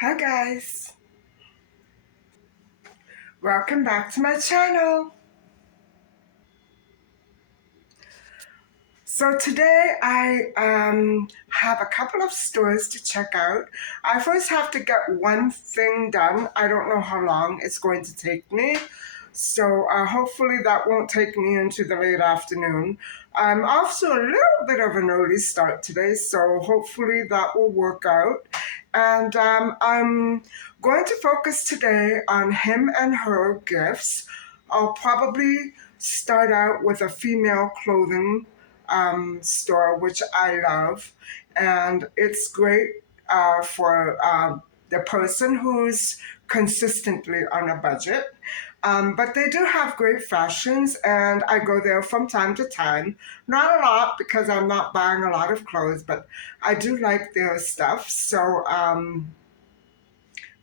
Hi guys, welcome back to my channel. So today I have a couple of stores to check out. I first have to get one thing done. I don't know how long it's going to take me. So hopefully that won't take me into the late afternoon. I'm off to a little bit of an early start today, so hopefully that will work out. And I'm going to focus today on him and her gifts. I'll probably start out with a female clothing store, which I love. And it's great for the person who's consistently on a budget. But they do have great fashions, and I go there from time to time. Not a lot because I'm not buying a lot of clothes, but I do like their stuff. So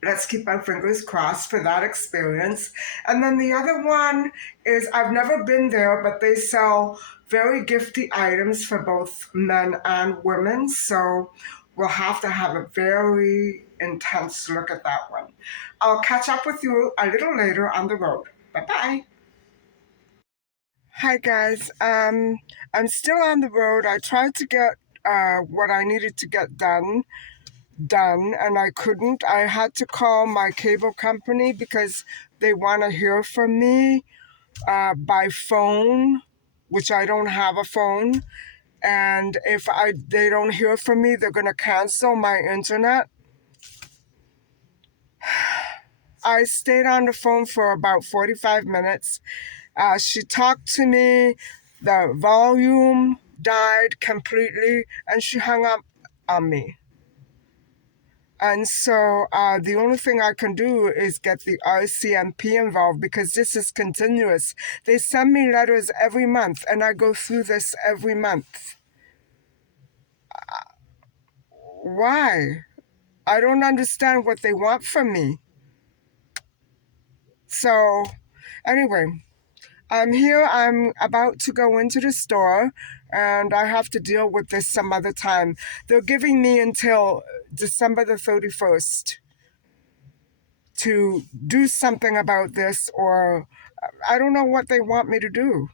let's keep our fingers crossed for that experience. And then the other one is I've never been there, but they sell very gifty items for both men and women. So we'll have to have a very intense look at that one. I'll catch up with you a little later on the road. Bye bye. Hi guys. I'm still on the road. I tried to get what I needed to get done and I couldn't. I had to call my cable company because they want to hear from me by phone, which I don't have a phone. And if they don't hear from me, they're going to cancel my internet. I stayed on the phone for about 45 minutes. She talked to me, the volume died completely, and she hung up on me. And so the only thing I can do is get the RCMP involved because this is continuous. They send me letters every month, and I go through this every month. Why? I don't understand what they want from me. So anyway, I'm here. I'm about to go into the store, and I have to deal with this some other time. They're giving me until December the 31st. To do something about this, or I don't know what they want me to do.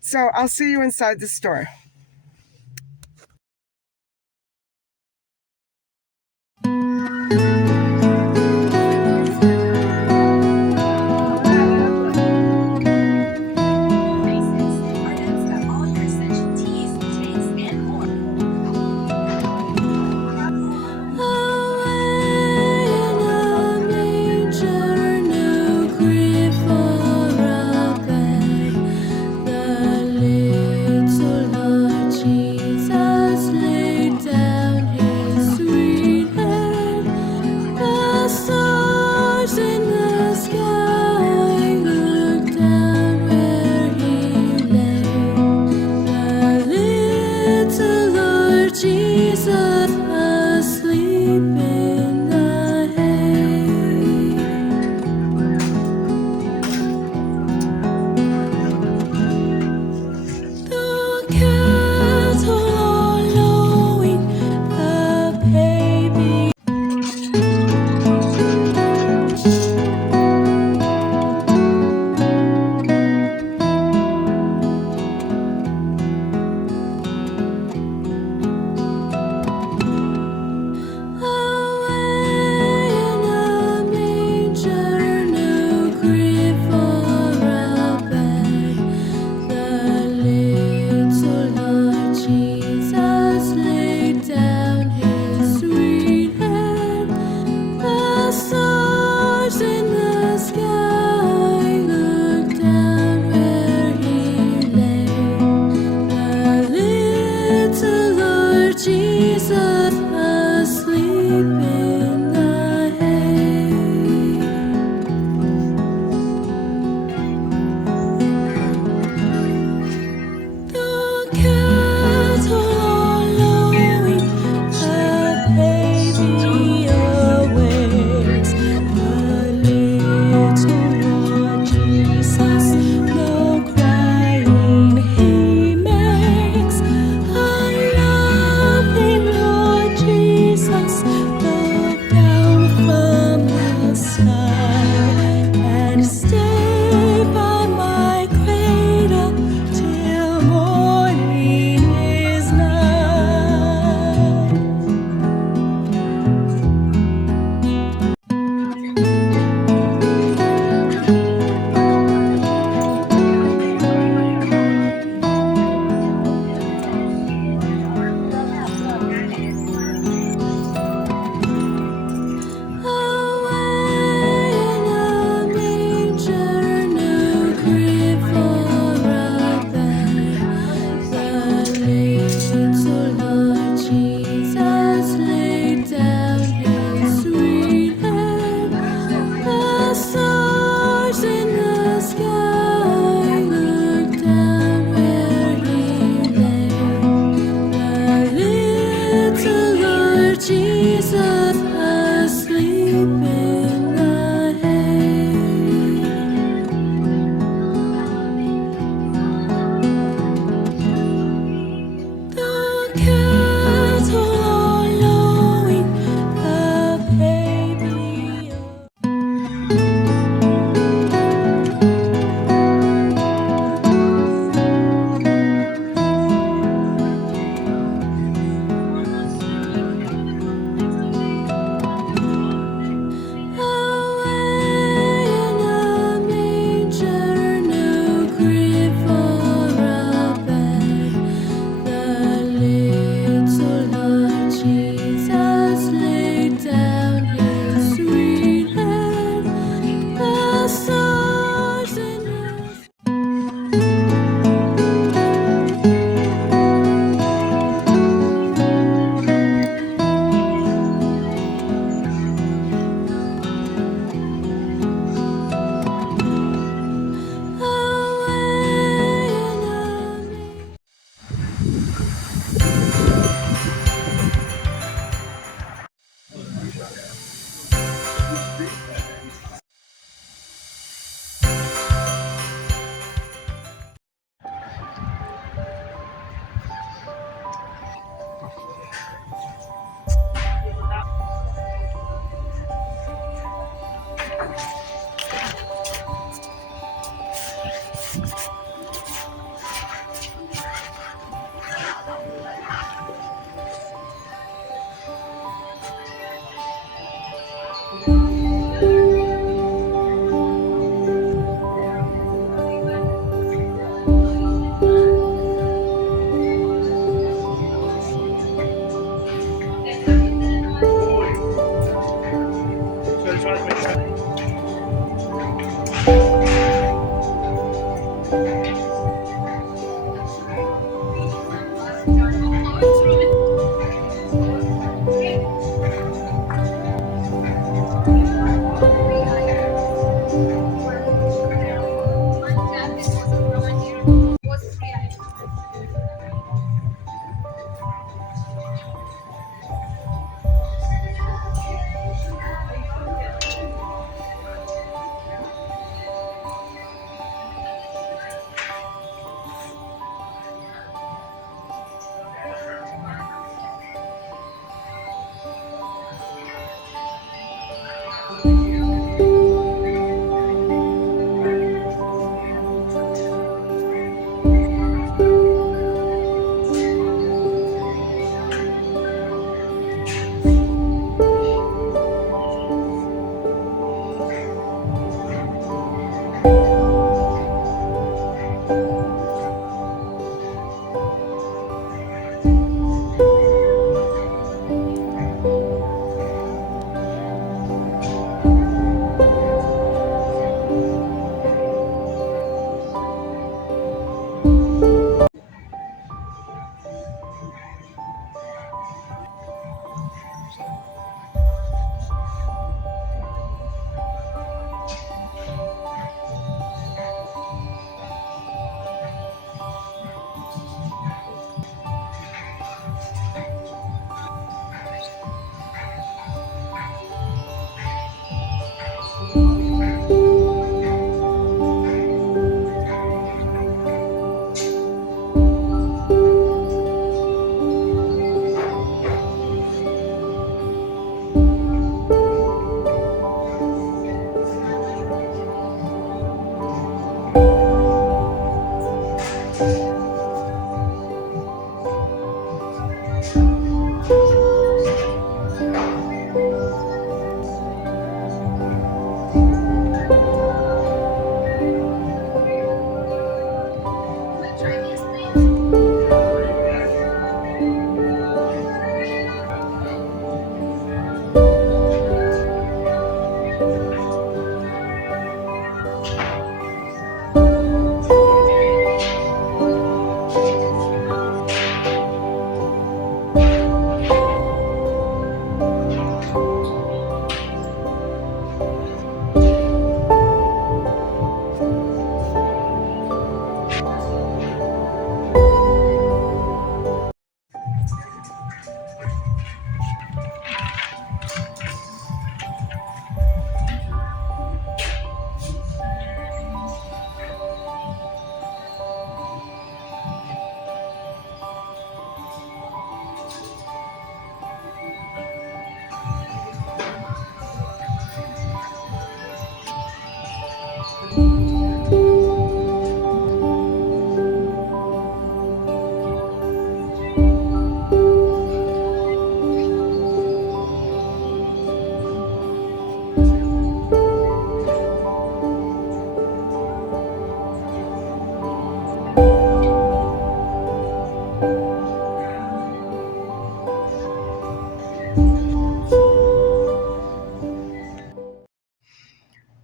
So I'll see you inside the store. The little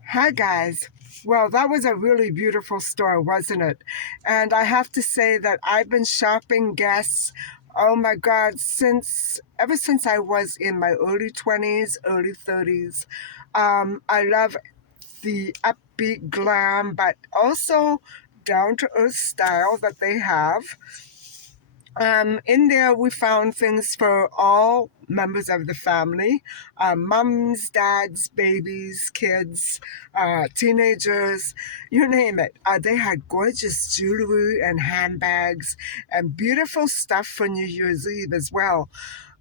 Hi, guys. Well, that was a really beautiful store, wasn't it? And I have to say that I've been shopping Guess, oh my God, since ever since I was in my early 20s, early 30s. I love the upbeat glam, but also down to earth style that they have. In there, we found things for all members of the family, mums, dads, babies, kids, teenagers, you name it. They had gorgeous jewelry and handbags and beautiful stuff for New Year's Eve as well.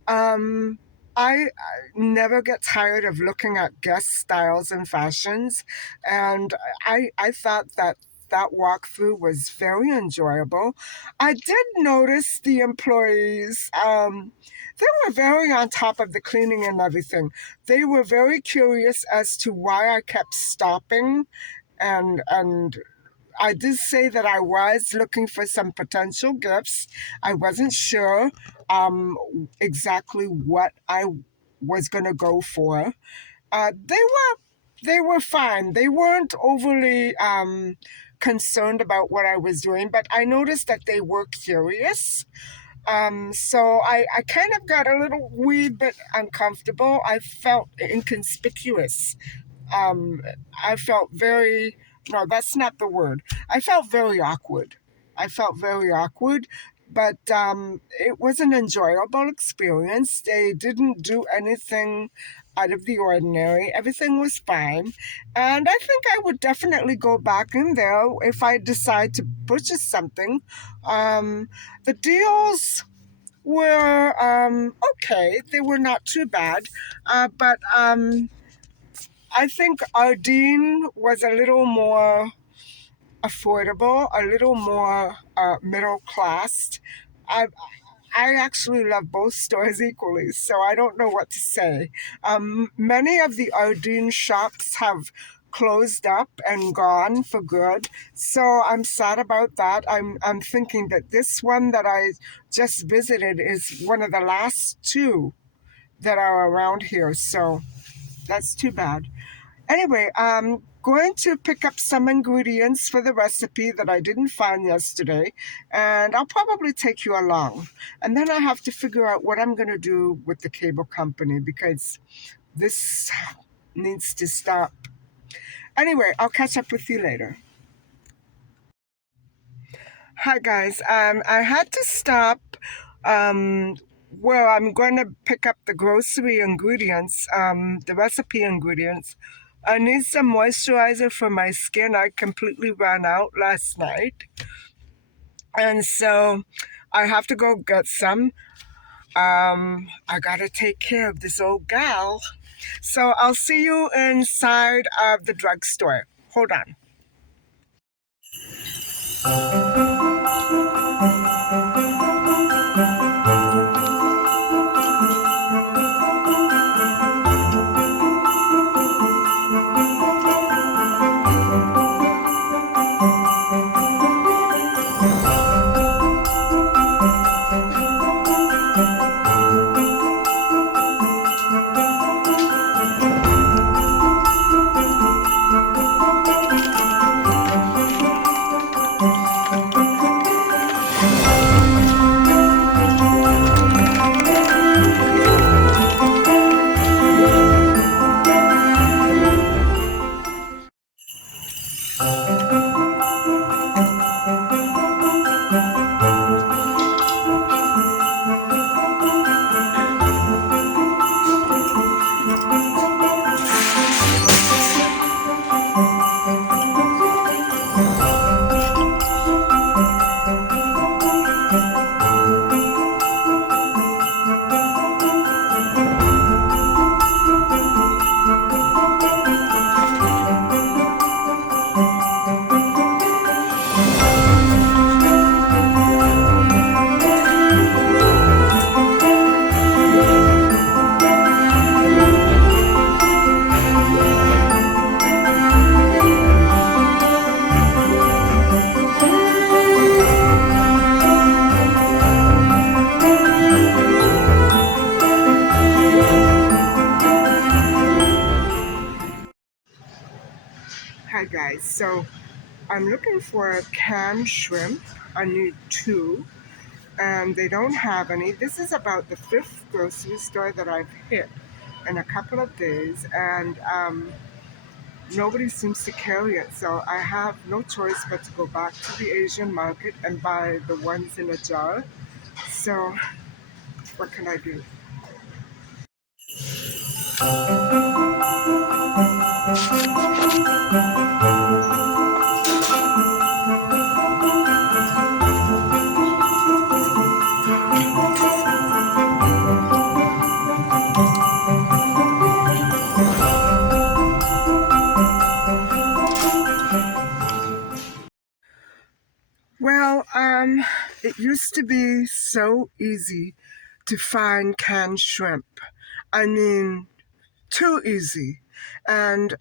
Um, I never get tired of looking at guest styles and fashions, and I thought that that walkthrough was very enjoyable. I did notice the employees, they were very on top of the cleaning and everything. They were very curious as to why I kept stopping, and I did say that I was looking for some potential gifts. I wasn't sure um, exactly what I was going to go for. They were fine. They weren't overly concerned about what I was doing, but I noticed that they were curious. So I kind of got a little wee bit uncomfortable. I felt inconspicuous. um I felt very, no, that's not the word. I felt very awkward. I felt very awkward, but it was an enjoyable experience. They didn't do anything out of the ordinary. Everything was fine. And I think I would definitely go back in there if I decide to purchase something. The deals were okay. They were not too bad. But I think Ardeen was a little more affordable, a little more middle class. I I actually love both stores equally, so I don't know what to say. Many of the Ardeen shops have closed up and gone for good, so I'm sad about that. I'm thinking that this one that I just visited is one of the last two that are around here, so that's too bad. Anyway, I'm going to pick up some ingredients for the recipe that I didn't find yesterday, and I'll probably take you along. And then I have to figure out what I'm going to do with the cable company because this needs to stop. Anyway, I'll catch up with you later. Hi guys. I had to stop. Well, I'm going to pick up the grocery ingredients, the recipe ingredients. I need some moisturizer for my skin. I completely ran out last night, and so I have to go get some. I gotta take care of this old gal. So I'll see you inside of the drugstore. Hold on. Hi guys. So I'm looking for canned shrimp. I need two, and they don't have any. This is about the fifth grocery store that I've hit in a couple of days, and nobody seems to carry it. So I have no choice but to go back to the Asian market and buy the ones in a jar. So what can I do? used to be so easy to find canned shrimp. I mean, too easy. And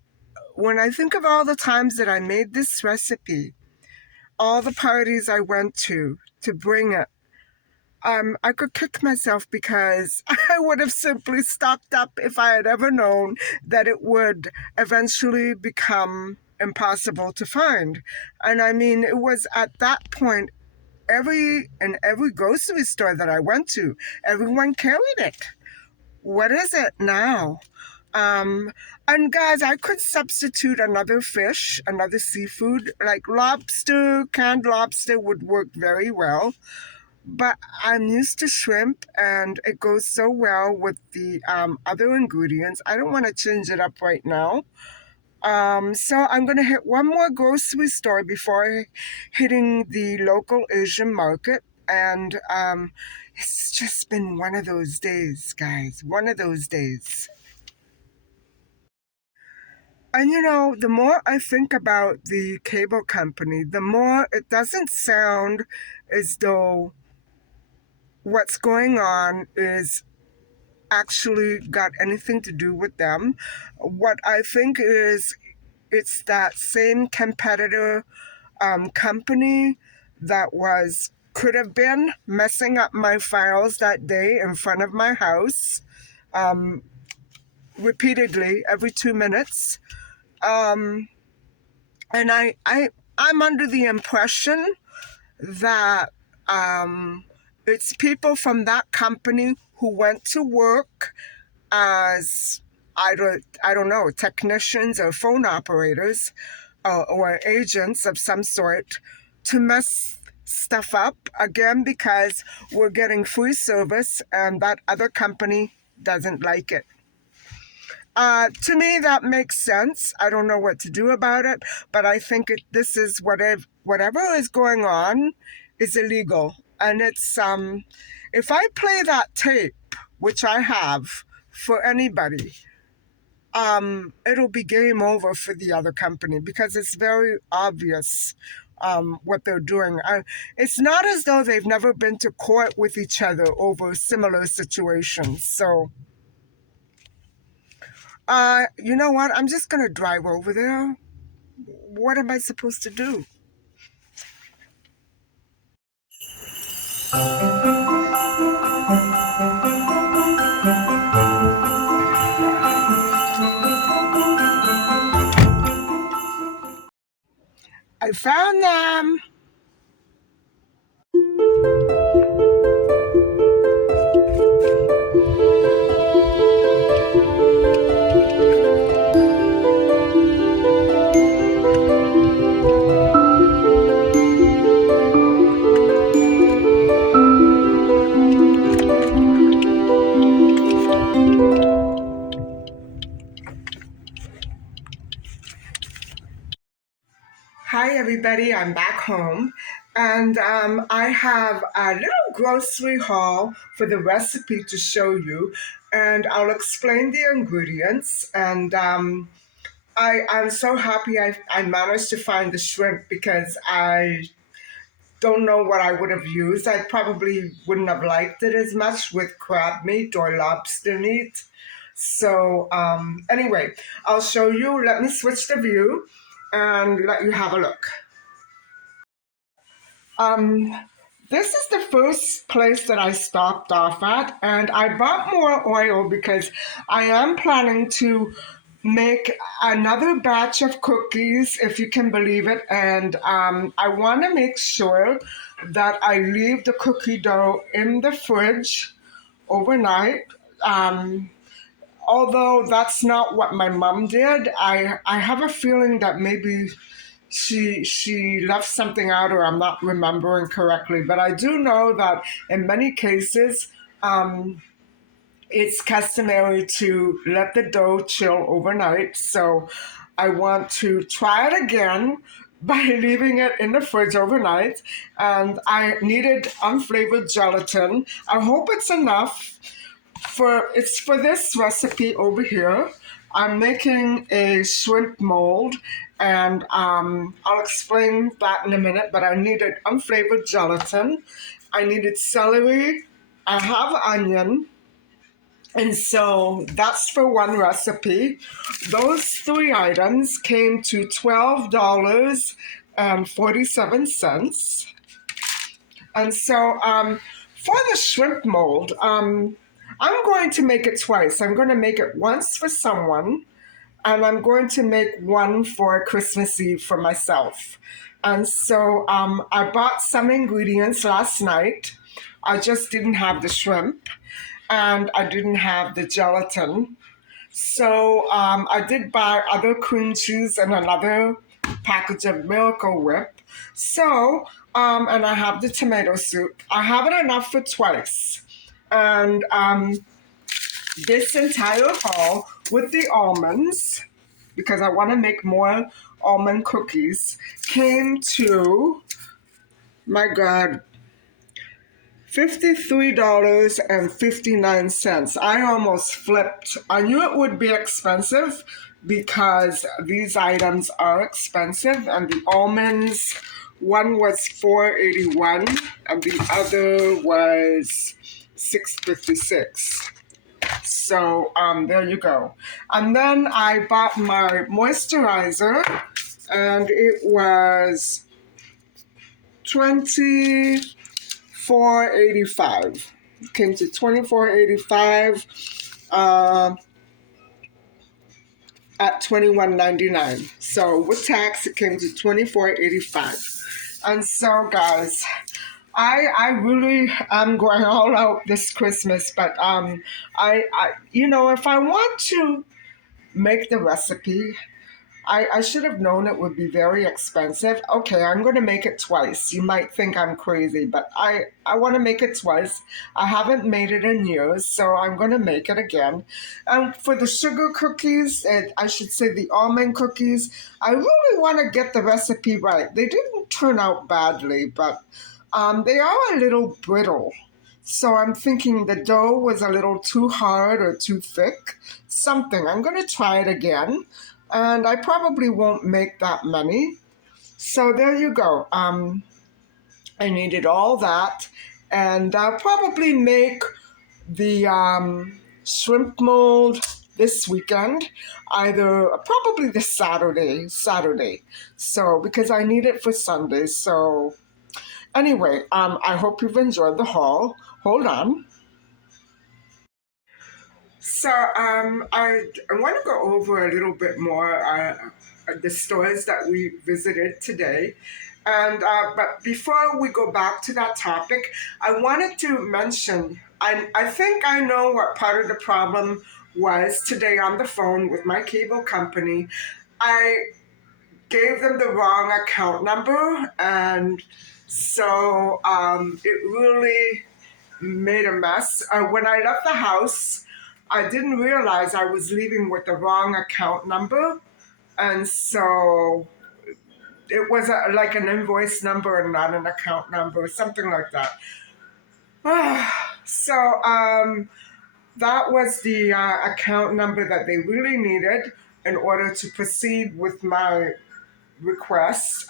when I think of all the times that I made this recipe, all the parties I went to bring it, I could kick myself because I would have simply stocked up if I had ever known that it would eventually become impossible to find. And I mean, it was at that point, every grocery store that I went to, everyone carried it. What is it now? Um, and guys, I could substitute another fish, another seafood, like lobster, canned lobster would work very well. But I'm used to shrimp and it goes so well with the other ingredients. I don't want to change it up right now. So I'm going to hit one more grocery store before hitting the local Asian market. And it's just been one of those days, guys, one of those days. And the more I think about the cable company, the more it doesn't sound as though what's going on is actually got anything to do with them. What I think is it's that same competitor company that could have been messing up my files that day in front of my house um, repeatedly every 2 minutes. Um, and I'm under the impression that it's people from that company who went to work as I don't know, technicians or phone operators or agents of some sort to mess stuff up again because we're getting free service and that other company doesn't like it. To me, that makes sense. I don't know what to do about it, but I think this is whatever is going on is illegal. And it's if I play that tape, which I have for anybody, it'll be game over for the other company because it's very obvious what they're doing. It's not as though they've never been to court with each other over similar situations. So, you know what? I'm just going to drive over there. What am I supposed to do? I found them. Hi, everybody. I'm back home. And I have a little grocery haul for the recipe to show you. And I'll explain the ingredients. And I'm so happy I managed to find the shrimp because I don't know what I would have used. I probably wouldn't have liked it as much with crab meat or lobster meat. So, anyway, I'll show you. Let me switch the view and let you have a look. Um, this is the first place that I stopped off at, and I bought more oil because I am planning to make another batch of cookies, if you can believe it, and I want to make sure that I leave the cookie dough in the fridge overnight. Um, Although that's not what my mom did, I have a feeling that maybe she left something out or I'm not remembering correctly. But I do know that in many cases, it's customary to let the dough chill overnight. So I want to try it again by leaving it in the fridge overnight. And I needed unflavored gelatin. I hope it's enough it's for this recipe over here. I'm making a shrimp mold, and I'll explain that in a minute. But I needed unflavored gelatin, I needed celery, I have onion, and so that's for one recipe. Those three items came to $12.47. And so for the shrimp mold, I'm going to make it twice. I'm going to make it once for someone, and I'm going to make one for Christmas Eve for myself. And so I bought some ingredients last night. I just didn't have the shrimp, and I didn't have the gelatin. So I did buy other cream cheese and another package of Miracle Whip. So, and I have the tomato soup. I have it enough for twice. And this entire haul with the almonds, because I want to make more almond cookies, came to, my God, $53.59. I almost flipped. I knew it would be expensive because these items are expensive, and the almonds, one was $4.81 and the other was $6.56. So there you go. And then I bought my moisturizer, and it was 24.85. Came to 24.85 at 21.99. So with tax, it came to 24.85. And so, guys, I really am going all out this Christmas, but if I want to make the recipe, I should have known it would be very expensive. Okay, I'm going to make it twice. You might think I'm crazy, but I want to make it twice. I haven't made it in years, so I'm going to make it again. And for the sugar cookies, I should say the almond cookies, I really want to get the recipe right. They didn't turn out badly, but they are a little brittle. So I'm thinking the dough was a little too hard or too thick. Something. I'm going to try it again. And I probably won't make that many. So there you go. I needed all that. And I'll probably make the shrimp mold this weekend, either probably this Saturday. So because I need it for Sunday. So anyway, I hope you've enjoyed the haul. Hold on. So I want to go over a little bit more the stores that we visited today. And but before we go back to that topic, I wanted to mention I think I know what part of the problem was today on the phone with my cable company. I gave them the wrong account number, and so it really made a mess. When I left the house, I didn't realize I was leaving with the wrong account number. And so it was like an invoice number and not an account number, something like that. So that was the account number that they really needed in order to proceed with my request.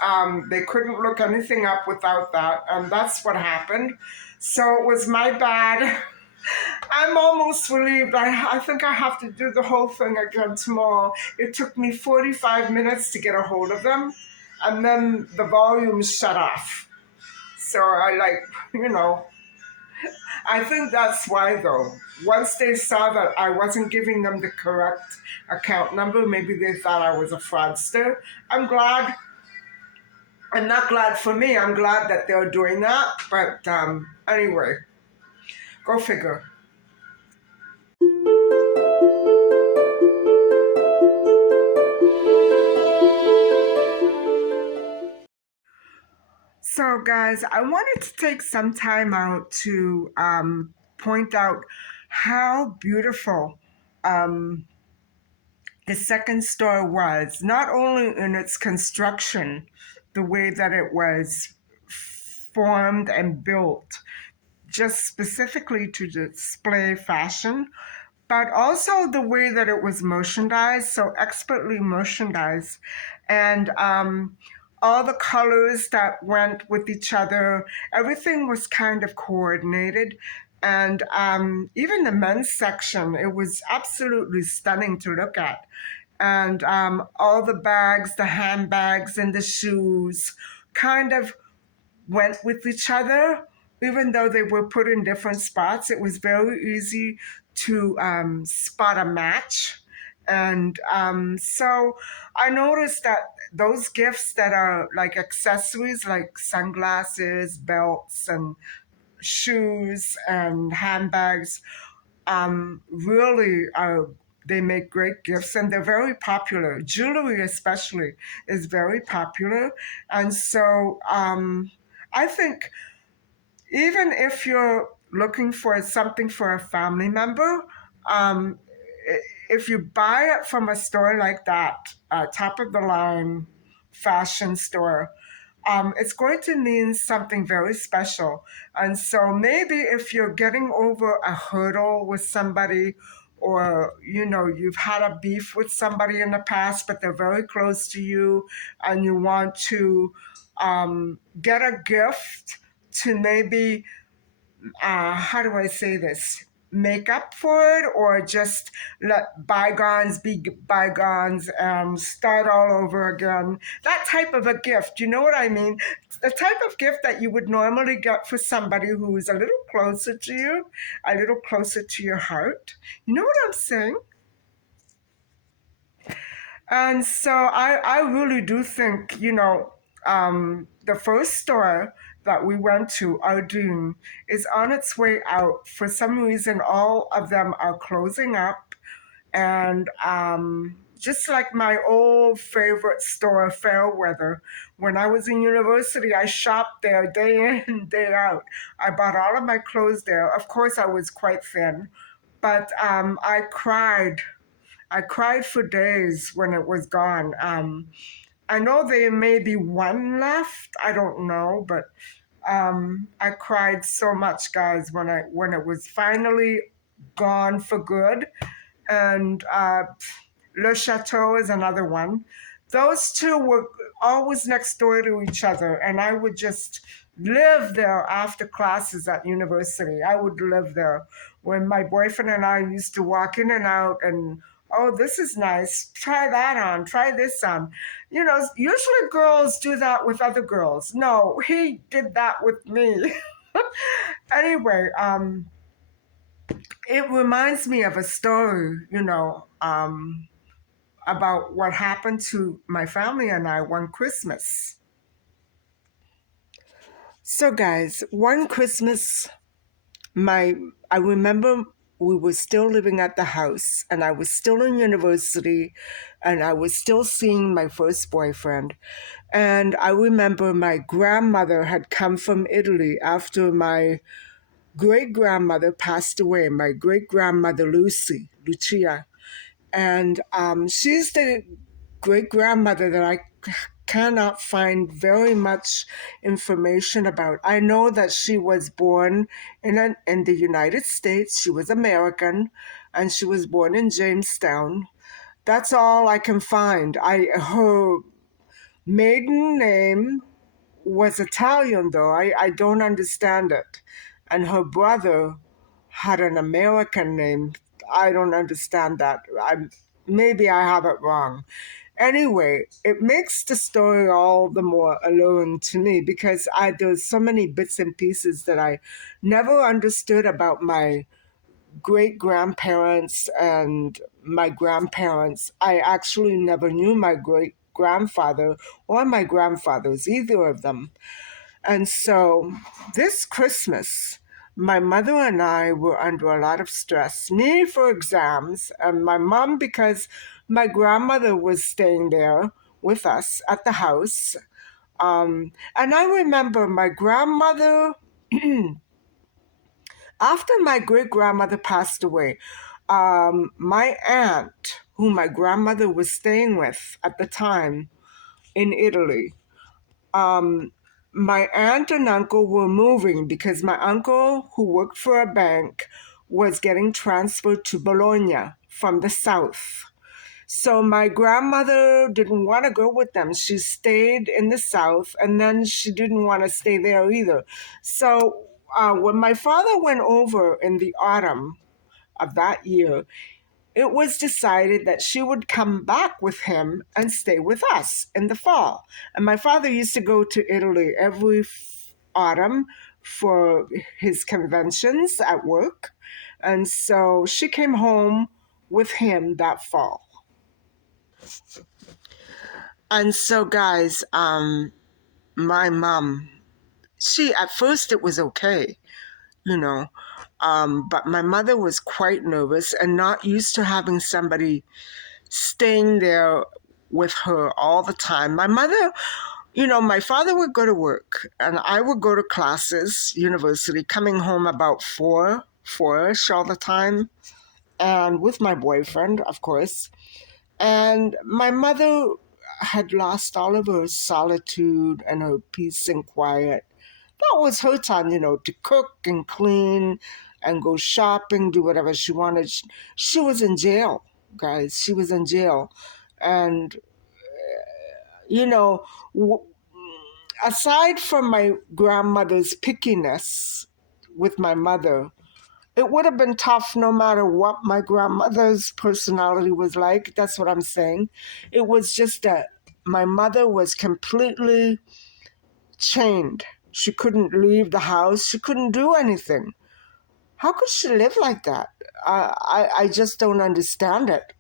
They couldn't look anything up without that, and that's what happened. So it was my bad. I'm almost relieved. I think I have to do the whole thing again tomorrow. It took me 45 minutes to get a hold of them, and then the volume shut off. So I think that's why though. Once they saw that I wasn't giving them the correct account number, maybe they thought I was a fraudster. I'm glad. I'm not glad for me. I'm glad that they're doing that. But anyway, go figure. So, guys, I wanted to take some time out to point out how beautiful the second store was, not only in its construction, the way that it was formed and built, just specifically to display fashion, but also the way that it was merchandised, so expertly merchandised. And all the colors that went with each other, everything was kind of coordinated. And even the men's section, it was absolutely stunning to look at. And all the bags, the handbags, and the shoes kind of went with each other, even though they were put in different spots. It was very easy to spot a match. And so I noticed that those gifts that are like accessories, like sunglasses, belts, and shoes, and handbags, really are. They make great gifts and they're very popular. Jewelry, especially, is very popular. And so I think even if you're looking for something for a family member, um, if you buy it from a store like that, top of the line fashion store, it's going to mean something very special. And so maybe if you're getting over a hurdle with somebody, or you've had a beef with somebody in the past, but they're very close to you, and you want to get a gift to maybe how do I say this? Make up for it, or just let bygones be bygones and start all over again. That type of a gift, you know what I mean? The type of gift that you would normally get for somebody who's a little closer to you, a little closer to your heart. You know what I'm saying? And so I really do think, the first store that we went to, Ardun, is on its way out. For some reason, all of them are closing up. And just like my old favorite store, Fairweather, when I was in university, I shopped there day in, day out. I bought all of my clothes there. Of course, I was quite thin, but I cried for days when it was gone. I know there may be one left. I don't know, but I cried so much, guys, when it was finally gone for good. And Le Chateau is another one. Those two were always next door to each other, and I would just live there after classes at university. I would live there when my boyfriend and I used to walk in and out, and oh, this is nice. Try that on. Try this on. Usually girls do that with other girls. No, he did that with me. Anyway, it reminds me of a story, about what happened to my family and I one Christmas. So, guys, one Christmas, I remember we were still living at the house, and I was still in university, and I was still seeing my first boyfriend. And I remember my grandmother had come from Italy after my great grandmother passed away, my great grandmother Lucia. And she's the great grandmother that I cannot find very much information about. I know that she was born in the United States. She was American, and she was born in Jamestown. That's all I can find. Her maiden name was Italian, though. I don't understand it. And her brother had an American name. I don't understand that. Maybe I have it wrong. Anyway, it makes the story all the more alluring to me because there's so many bits and pieces that I never understood about my great grandparents and my grandparents. I actually never knew my great grandfather or my grandfathers, either of them. And so this Christmas, my mother and I were under a lot of stress. Me for exams, and my mom because my grandmother was staying there with us at the house. And I remember my grandmother, after my great grandmother passed away, my aunt, who my grandmother was staying with at the time in Italy, my aunt and uncle were moving because my uncle, who worked for a bank, was getting transferred to Bologna from the south. So my grandmother didn't want to go with them. She stayed in the South, and then she didn't want to stay there either. So when my father went over in the autumn of that year, it was decided that she would come back with him and stay with us in the fall. And my father used to go to Italy every autumn for his conventions at work. And so she came home with him that fall. And so, guys, my mom, she, at first it was okay, you know, but my mother was quite nervous and not used to having somebody staying there with her all the time. My mother, my father would go to work and I would go to classes, university, coming home about four-ish all the time, and with my boyfriend, of course. And my mother had lost all of her solitude and her peace and quiet. That was her time, to cook and clean and go shopping, do whatever she wanted. She was in jail, guys. She was in jail. And, you know, w- aside from my grandmother's pickiness with my mother, it would have been tough no matter what my grandmother's personality was like. That's what I'm saying. It was just that my mother was completely chained. She couldn't leave the house. She couldn't do anything. How could she live like that? I just don't understand it.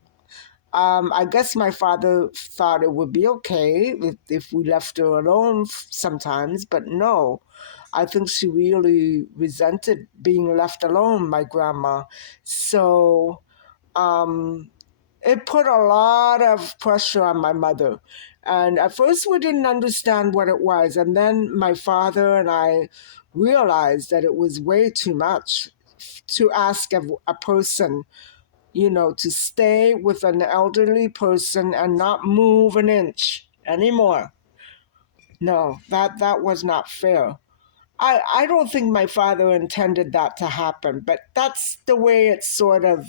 I guess my father thought it would be okay if we left her alone sometimes, but no. I think she really resented being left alone, my grandma. So it put a lot of pressure on my mother. And at first, we didn't understand what it was. And then my father and I realized that it was way too much to ask a person, to stay with an elderly person and not move an inch anymore. No, that was not fair. I don't think my father intended that to happen, but that's the way it sort of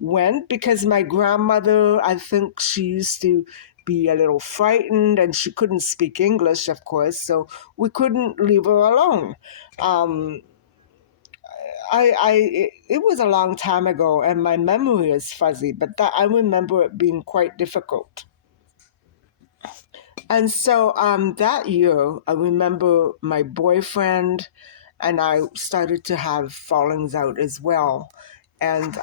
went because my grandmother, I think she used to be a little frightened and she couldn't speak English, of course, so we couldn't leave her alone. Um, it was a long time ago and my memory is fuzzy, but that I remember it being quite difficult. And so that year, I remember my boyfriend and I started to have fallings out as well. And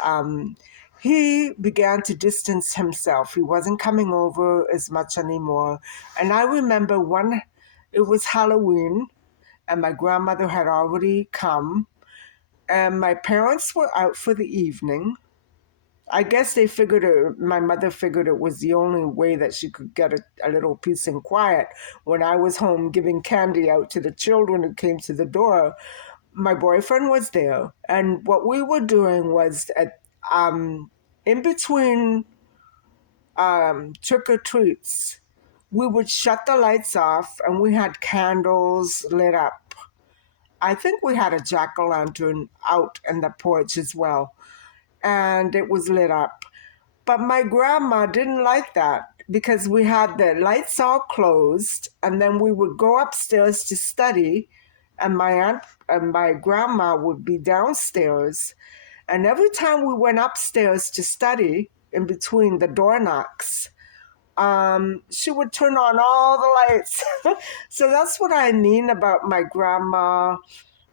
he began to distance himself. He wasn't coming over as much anymore. And I remember it was Halloween, and my grandmother had already come, and my parents were out for the evening. I guess my mother figured it was the only way that she could get a little peace and quiet. When I was home giving candy out to the children who came to the door, my boyfriend was there. And what we were doing was in between trick or treats, we would shut the lights off and we had candles lit up. I think we had a jack o' lantern out in the porch as well, and it was lit up. But my grandma didn't like that because we had the lights all closed, and then we would go upstairs to study, and my aunt and my grandma would be downstairs. And every time we went upstairs to study, in between the door knocks, she would turn on all the lights. So that's what I mean about my grandma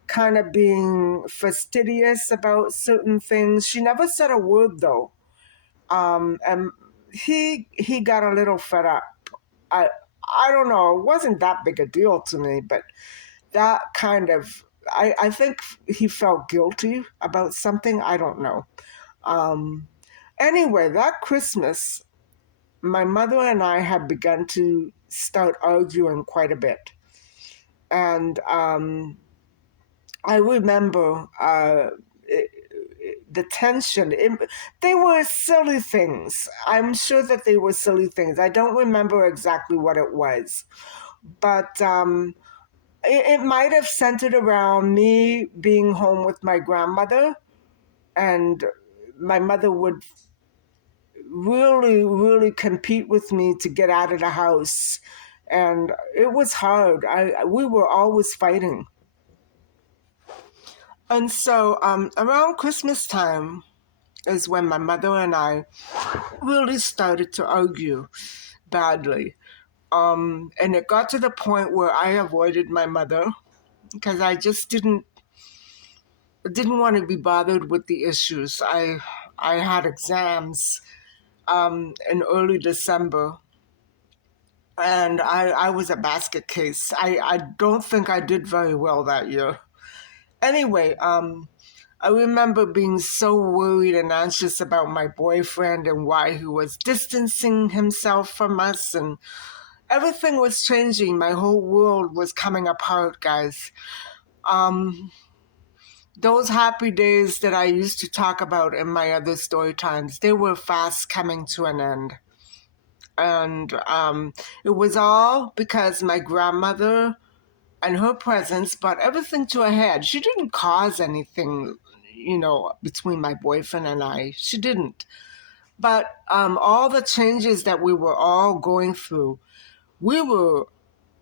kind of being fastidious about certain things. She never said a word though. And he got a little fed up. I I don't know. It wasn't that big a deal to me, but that kind of I think he felt guilty about something. I don't know. Um, anyway, that Christmas, my mother and I had begun to start arguing quite a bit, and I remember the tension. They were silly things. I'm sure that they were silly things. I don't remember exactly what it was, but it might have centered around me being home with my grandmother, and my mother would really, really compete with me to get out of the house. And it was hard. We were always fighting. And so around Christmas time is when my mother and I really started to argue badly. And it got to the point where I avoided my mother because I just didn't want to be bothered with the issues. I had exams in early December, and I was a basket case. I don't think I did very well that year. Anyway, I remember being so worried and anxious about my boyfriend and why he was distancing himself from us, and everything was changing. My whole world was coming apart, guys. Um, those happy days that I used to talk about in my other story times, they were fast coming to an end. And it was all because my grandmother and her presence brought everything to a head. She didn't cause anything, between my boyfriend and I. She didn't. But all the changes that we were all going through, we were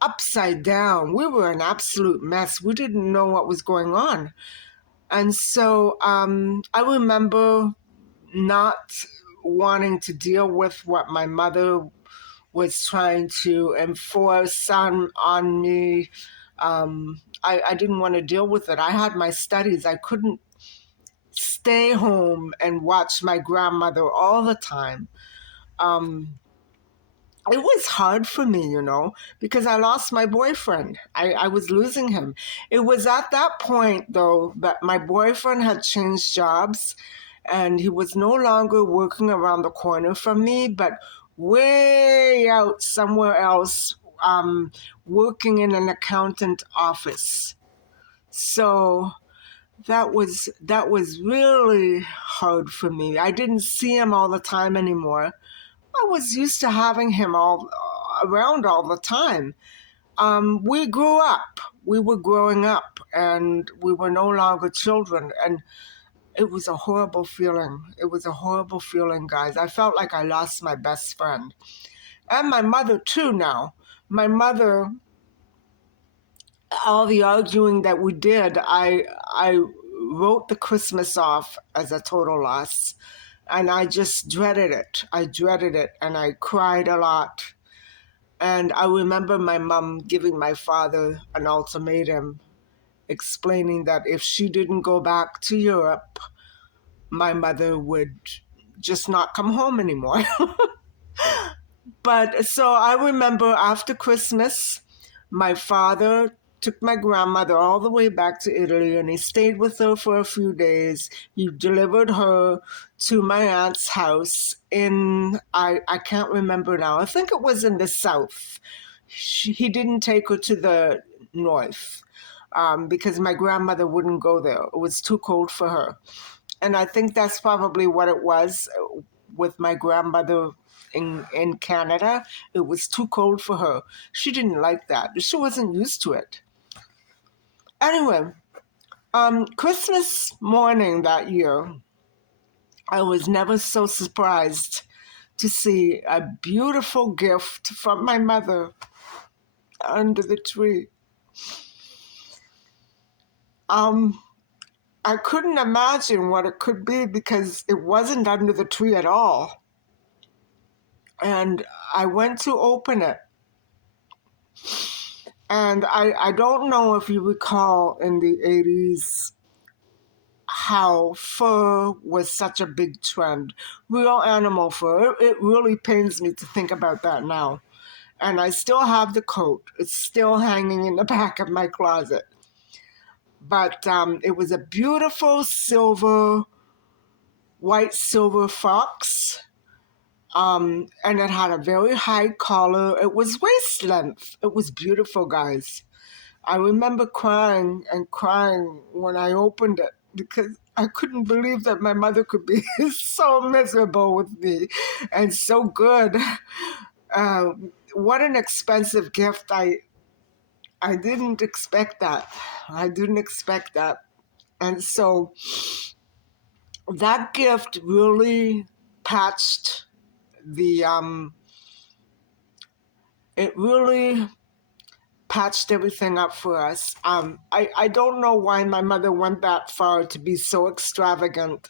upside down. We were an absolute mess. We didn't know what was going on. And so I remember not wanting to deal with what my mother was trying to enforce on me. I didn't want to deal with it. I had my studies. I couldn't stay home and watch my grandmother all the time. It was hard for me, because I lost my boyfriend. I was losing him. It was at that point, though, that my boyfriend had changed jobs and he was no longer working around the corner from me, but way out somewhere else, working in an accountant office. So that was really hard for me. I didn't see him all the time anymore. I was used to having him all around all the time. We grew up. We were growing up, and we were no longer children. And it was a horrible feeling. It was a horrible feeling, guys. I felt like I lost my best friend. And my mother, too, now. My mother, all the arguing that we did, I wrote the Christmas off as a total loss. And I just dreaded it. I dreaded it, and I cried a lot. And I remember my mom giving my father an ultimatum, explaining that if she didn't go back to Europe, my mother would just not come home anymore. But so I remember after Christmas, my father took my grandmother all the way back to Italy, and he stayed with her for a few days. He delivered her to my aunt's house in, I can't remember now, I think it was in the south. He didn't take her to the north because my grandmother wouldn't go there. It was too cold for her. And I think that's probably what it was with my grandmother in Canada. It was too cold for her. She didn't like that. She wasn't used to it. Anyway, Christmas morning that year, I was never so surprised to see a beautiful gift from my mother under the tree. I couldn't imagine what it could be because it wasn't under the tree at all. And I went to open it. And I don't know if you recall in the 80s how fur was such a big trend. Real animal fur. It really pains me to think about that now. And I still have the coat. It's still hanging in the back of my closet. But it was a beautiful white silver fox. And it had a very high collar. It was waist length. It was beautiful, guys. I remember crying and crying when I opened it because I couldn't believe that my mother could be so miserable with me and so good. What an expensive gift. I didn't expect that. I didn't expect that. And so that gift really patched it really patched everything up for us. I don't know why my mother went that far to be so extravagant.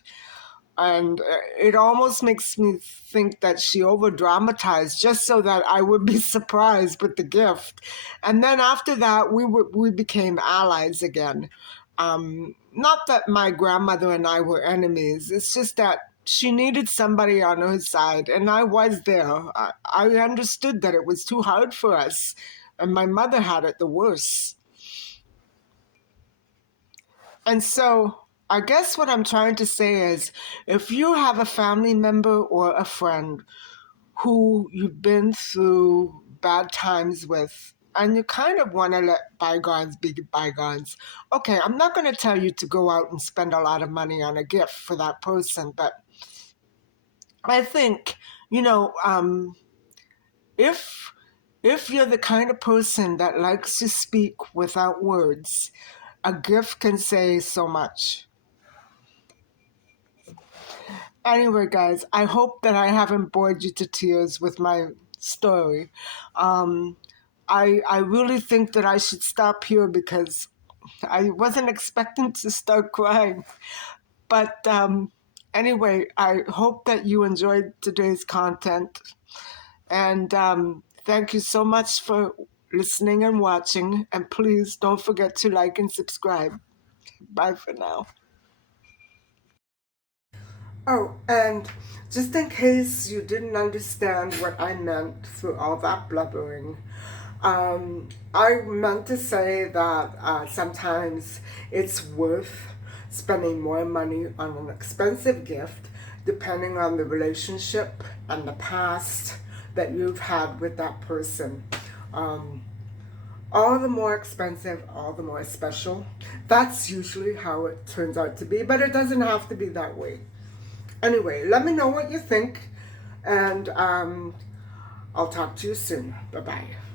And it almost makes me think that she over dramatized just so that I would be surprised with the gift. And then after that, we became allies again. Not that my grandmother and I were enemies, it's just that she needed somebody on her side, and I was there. I understood that it was too hard for us, and my mother had it the worst. And so I guess what I'm trying to say is if you have a family member or a friend who you've been through bad times with, and you kind of want to let bygones be bygones. Okay, I'm not going to tell you to go out and spend a lot of money on a gift for that person, but I think, you know, if if you're the kind of person that likes to speak without words, a gift can say so much. Anyway, guys, I hope that I haven't bored you to tears with my story. Um, I really think that I should stop here because I wasn't expecting to start crying. But anyway, I hope that you enjoyed today's content. And thank you so much for listening and watching. And please don't forget to like and subscribe. Bye for now. Oh, and just in case you didn't understand what I meant through all that blubbering, I meant to say that sometimes it's worth spending more money on an expensive gift depending on the relationship and the past that you've had with that person. Um, all the more expensive, all the more special. That's usually how it turns out to be, but it doesn't have to be that way. Anyway, let me know what you think, and I'll talk to you soon. Bye bye.